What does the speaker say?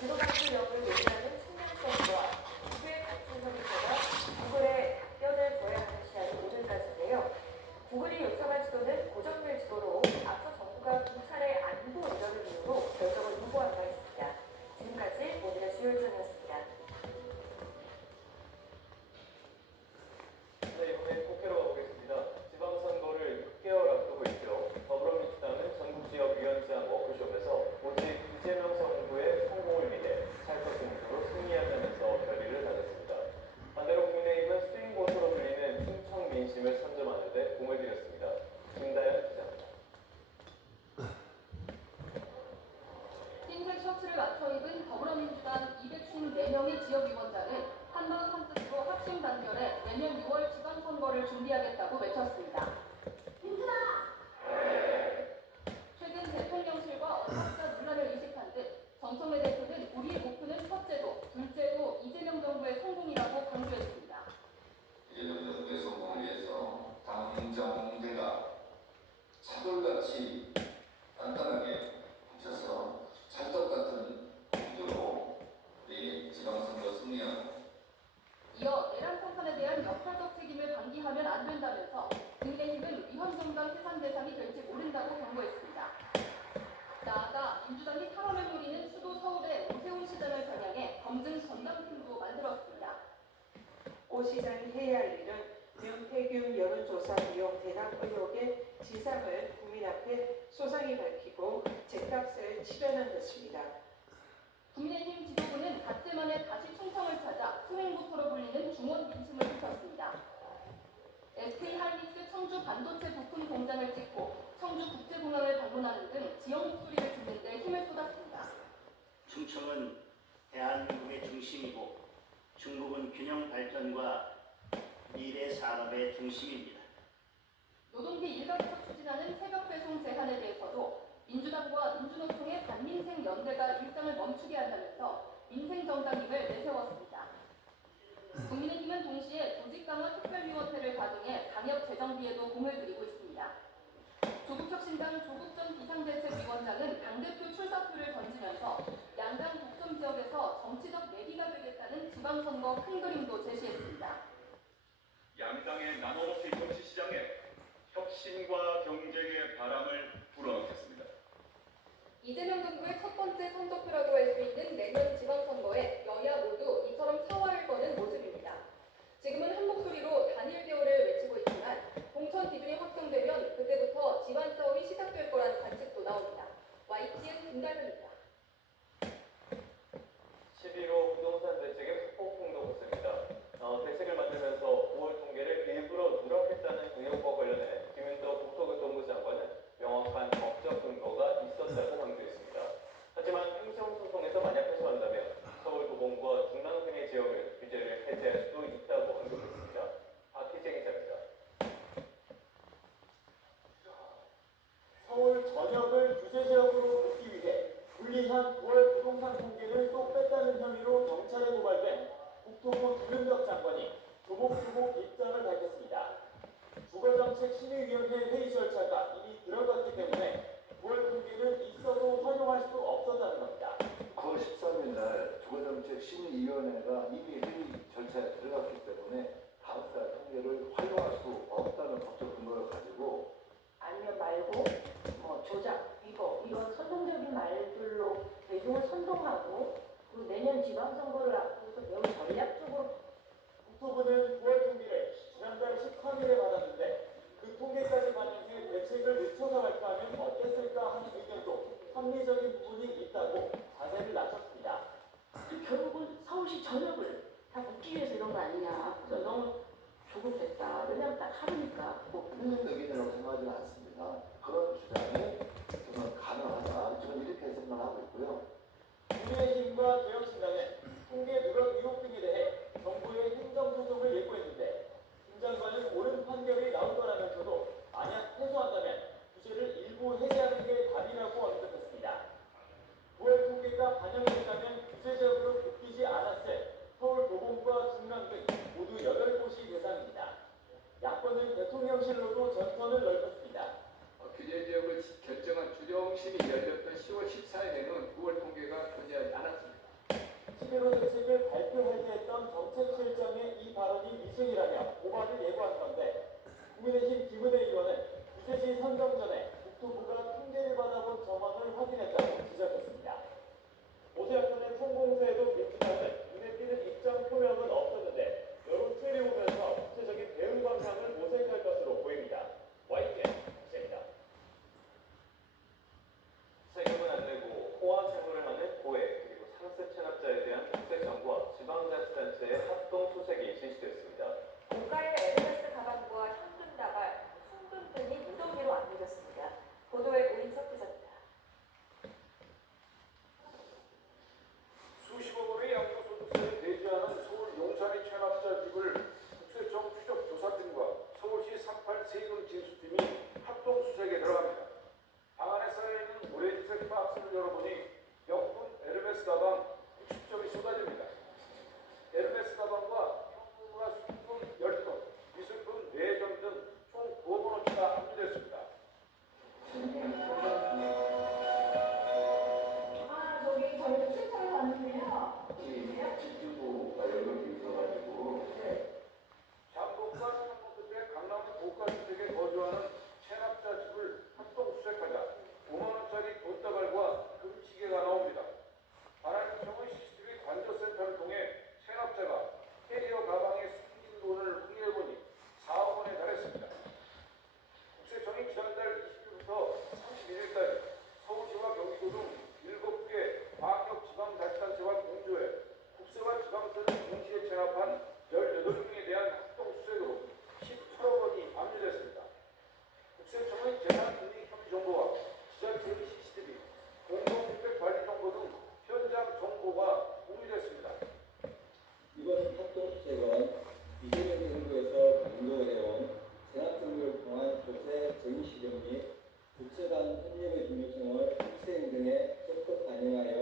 지도당국력을 논의하는 측면성과 국외 같은 형태가 구글에 뼈를 줘야 하는 시한이 오늘까지인데요. 구글이 요청한 지도는 고정밀 지도로 앞서 정부가 두 차례 안보 우려를 이유로 결정을 유보한 바 있습니다. 지금까지 오늘의 주요 일정이었습니다. 네, 이번에 국회로 가보겠습니다. 지방선거를 6개월 앞두고 있죠. 더불어민주당은 전국지역위원장 워크숍에서 오직 이재명 정부의 성공을 위해 찰떡궁수로 승리한다면서 결의를 다졌습니다. 반대로 국민의힘은 스윙보수로 불리는 충청 민심을 선점하는 데 공을 들였습니다. 김다연 기자입니다. 흰색 셔츠를 맞춰 입은 더불어민주당 254명의 지역위원장은 한마음 한뜻으로 합심 단결해 내년 6월 지방선거를 준비하겠다고 외쳤습니다. 최근 대통령실과 언론사 논란을 의식한 듯 정청래 대표는 우리의 목표는 첫째도 둘째도 이재명 정부의 성공이라고 강조했습니다. 이재명 정부의 성공을 위해서 당정대가 차돌같이 단단하게 붙여서 찰떡같은 구도로 내일 지방선거 승리하고 이어 내란 평판에 대한 역할적 책임을 방기하면 안 된다면서 국민의힘은 위헌정당 해산 대상이 될지 모른다고 경고했습니다. 나아가 민주당이 탈원을 노리는 수도 서울의 오세훈 시장을 겨냥해 검증 전담팀도 만들었습니다. 오 시장이 해야 할 일은 명태균 여론조사 비용 대납 의혹의 진상을 국민 앞에 소상히 밝히고 죗값을 치르는 것입니다. 국민의힘 지도부는 닷새 만에 다시 충청을 찾아 수행부터로 불리는 중원 민심을 펼쳤습니다. SK하이닉스 청주 반도체 부품 공장을 찍고 청주 국제공항을 방문하는 등 지역 목소리를 듣는 데 힘을 쏟았습니다. 충청은 대한민국의 중심이고 중국은 균형 발전과 미래 산업의 중심입니다. 노동계 일각에서 추진하는 새벽 배송 제한에 대해서도 민주당과 민주노총의 반민생 연대가 일상을 멈추게 한다면서 민생정당임을 내세웠습니다. 국민의힘은 동시에 조직강화 특별위원회를 가동해 방역 재정비에도 공을 들이고 있습니다. 조국혁신당 조국전 비상대책위원장은 당대표 출사표를 던지면서 양당 독점 지역에서 정치적 내기가 되겠다는 지방선거 큰 그림도 제시했습니다. 양당의 나눠없이 정치시장에 혁신과 경쟁의 바람을 불어넣겠습니다. 이재명 정부의 첫 번째 선거표라고 할 수 있는 내년 지방선거에 여야 모두 이처럼 사활을 거는 모습입니다. 지금은 한 목소리로 단일 대우를 외치고 있지만 공천 기준이 확정되면 그때부터 집안 싸움이 시작될 거라는 관측도 나옵니다. YTN 김다현입니다. 11호 부동산 대책의 후폭풍도 붙습니다. 대책을 만들면서 9월 통계를 일부러 누락했다는 의혹과 관련해 김윤덕 국토교통부 장관은 명확한 법적 근거가 있었다고 강조했습니다. 하지만 행정소송에서 만약 패소한다면 서울도봉과 중랑 등의 지역은 규제를 해제할 수도 있다고 언급했습니다. 박희재 기자입니다. 서울 전역을 규제지역으로 묶기 위해 분리한 9월 부동산 통계를 쏙 뺐다는 혐의로 경찰에 고발된 국토부 김윤덕 장관이 조목조목 입장을 밝혔습니다. 주거정책심의위원회 회의 절차가 이미 들어갔기 때문에 9월 통계는 있어도 활용할 수 없었다는 겁니다. 9월 13일 날 주거정책심의위원회가 이미 회의 절차에 들어갔기 때문에 다음 달 통계를 활용할 수 없다는 법적 근거를 가지고 아니면 말고 조작, 이런 선동적인 말들로 대중을 선동하고 그리고 내년 지방선거를 앞두고서 매우 전략적으로 국토부는 9월 통계를 지난달 13일에 받았는데 그 통계까지 반영해 대책을 늦춰서 발표하면 어땠을까 하는 의견도 합리적인 부분이 있다고 자세를 낮췄습니다. 결국은 서울시 전역을 다 묶기 위해서 이런 거 아니냐. 그래서 너무 조급했다. 왜냐하면 딱 하루니까. 의견이라고 생각하지는 않습니다. 그런 주장이 저는 가능하다. 저는 이렇게 해석만 하고 있고요. 국민의힘과 개혁신당은 통계 누락 의혹 등에 대해 정부의 행정소송을 예고했는데 김 장관은 옳은 판결이 나올 거라면서도 만약 패소한다면 규제를 일부 해제하는 게 답이라고 언급했습니다. 9월 통계가 반영된다면 규제지역으로 묶이지 않았을 서울 도봉과 중랑 등 모두 8곳이 대상입니다. 야권은 대통령실로도 전선 11호 대책을 발표하게 했던 정책실장의 이 발언이 미승이라며 고발을 예고한 가운데 국민의힘 김은혜 의원은 유세시 선정 전에 국토부가 통계를 받아본 정황을 확인했다고 지적했습니다. 오세훈의 총공세에도 민주당은 눈에 띄는 입장 표명은 없었는데 여론 추이를 보면서 구체적인 대응 방향을 모색할 것으로 보입니다. YTN 박세입니다. 세금은 안 내고 호화 생활을 하는 고액 그리고 상습 체납자에 대한 국세청과 지방자치단체의 합동 수색이 실시됐습니다. 고가의 에르메스 가방과 현금 다발, 순금 등이 무더기로 안겨졌습니다. 보도에 오인석 기자입니다. 수십억 원의 양도소득세를 대지하는 서울 용산의 체납자 집을 국세청 추적 조사팀과 서울시 38 세금 진수팀이 합동 수색에 들어갑니다. 방 안에 쌓여있는 오렌지색 박스를 열어보니 명품 에르메스 가방 60점이 쏟아집니다. 에르메스 가방과 현금과 수품 10건, 미술품 4점 등 총 9억원어치가 압류됐습니다. 저희도 출처를 봤는데요. 집주부가 연락이 있어가지고 잠복과 상봉 끝에 강남구 고가주택에 거주하는 체납자 집을 합동 수색하자 5만원짜리 돈다발과 금시계가 나옵니다. 반환구청은 CCTV 관저센터를 통해 체납자가 캐리어 가방에 숨긴 돈을 확인해보니 4억 원에 달했습니다. 국세청이 지난달 20일부터 31일까지 서울시와 경기도 등 7개 광역 지방자치단체와 공조해 국세와 지방세를 동시에 체납한 18명에 대한 합동 수색으로 18억 원이 압류됐습니다. 국세청의 재산은닉 혐의 정보와 지자체의 CCTV, 공동주택관리정보 등 현장 정보가 공유됐습니다. 이번 합동수색은 이재명 정부에서 강조해온 체납증을 통한 조세 정의 실현 및 부처 간 협력의 중요성을 국세행 등에 적극 반영하여